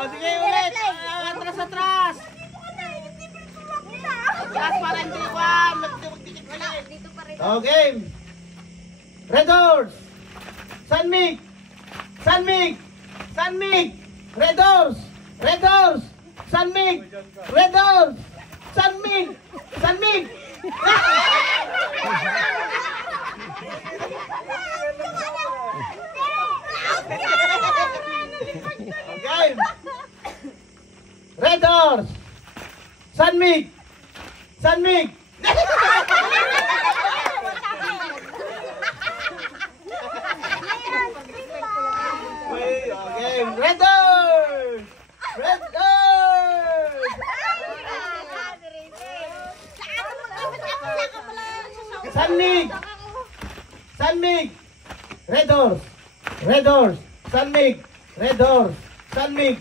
Oh, sige ulit. Atras. Atras para hindi kwan. Magdikit ulit. Okay. Red Horse. Sunmig. Red Horse. Sunmig. Red Horse. Sunmig. Okay. Red Horse. Sunmig. Okay. Red Horse. Sunmig. Red Horse. Sunmig.